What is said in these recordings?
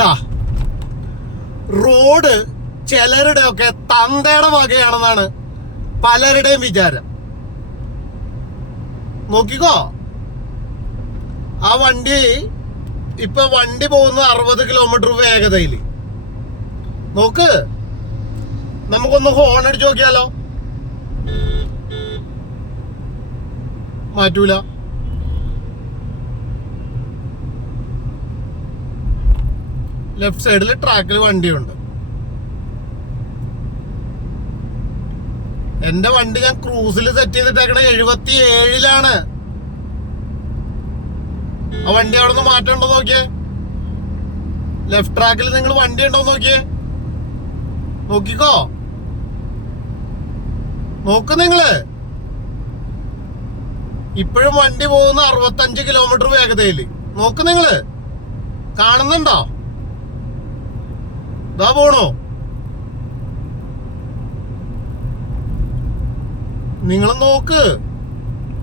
ദാ റോഡ് ചിലരുടെ ഒക്കെ തന്തയുടെ വകയാണെന്നാണ് പലരുടെയും വിചാരം. നോക്കിക്കോ ആ വണ്ടി ഇപ്പൊ വണ്ടി പോകുന്ന അറുപത് കിലോമീറ്റർ വേഗതയിൽ. നോക്ക് നമുക്കൊന്ന് ഹോൺ അടിച്ചു നോക്കിയാലോ? മാറ്റൂല. ലെഫ്റ്റ് സൈഡിൽ ട്രാക്കിൽ വണ്ടിയുണ്ട്. എന്റെ വണ്ടി ഞാൻ ക്രൂസിൽ സെറ്റ് ചെയ്തിട്ടേക്കണ എഴുപത്തി ഏഴിലാണ് ആ വണ്ടി അവിടെ നിന്ന് മാറ്റമുണ്ടോ നോക്കിയേ? ലെഫ്റ്റ് ട്രാക്കിൽ നിങ്ങൾ വണ്ടി ഉണ്ടോ നോക്കിയേ? നോക്കിക്കോ. നോക്ക് നിങ്ങൾ. ഇപ്പോഴും വണ്ടി പോകുന്ന അറുപത്തഞ്ച് കിലോമീറ്റർ വേഗതയിൽ നോക്ക് നിങ്ങൾ. കാണുന്നുണ്ടോ? ഇതാ പോണോ? നിങ്ങൾ നോക്ക്.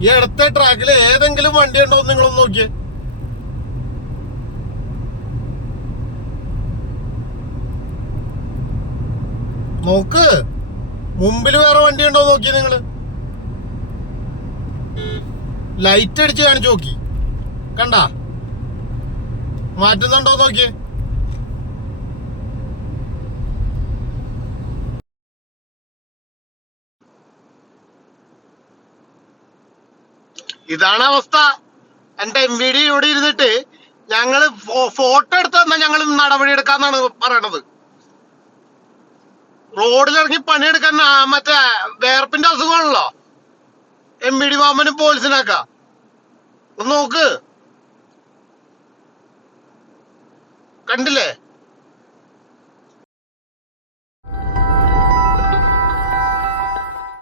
ഈ അടുത്ത ട്രാക്കിൽ ഏതെങ്കിലും വണ്ടി ഉണ്ടോ നിങ്ങളൊന്ന് നോക്കിയേ. നോക്ക്. മുമ്പിൽ വേറെ വണ്ടി ഉണ്ടോ നോക്കി നിങ്ങൾ. ലൈറ്റ് അടിച്ച് കാണിച്ചു നോക്കി. കണ്ട? മാറ്റുന്നുണ്ടോ നോക്കിയേ. ഇതാണ് അവസ്ഥ. എന്റെ എം വി ഡി ഇവിടെ ഇരുന്നിട്ട് ഞങ്ങൾ ഫോട്ടോ എടുത്ത് തന്നാൽ ഞങ്ങൾ നടപടി എടുക്കാന്നാണ് പറയണത്. റോഡിലിറങ്ങി പണിയെടുക്കാൻ മറ്റേ വേർപ്പിന്റെ അസുഖമാണല്ലോ. എം വി ഡി മാമനും പോലീസിനാക്ക. ഒന്ന് നോക്ക്. കണ്ടില്ലേ?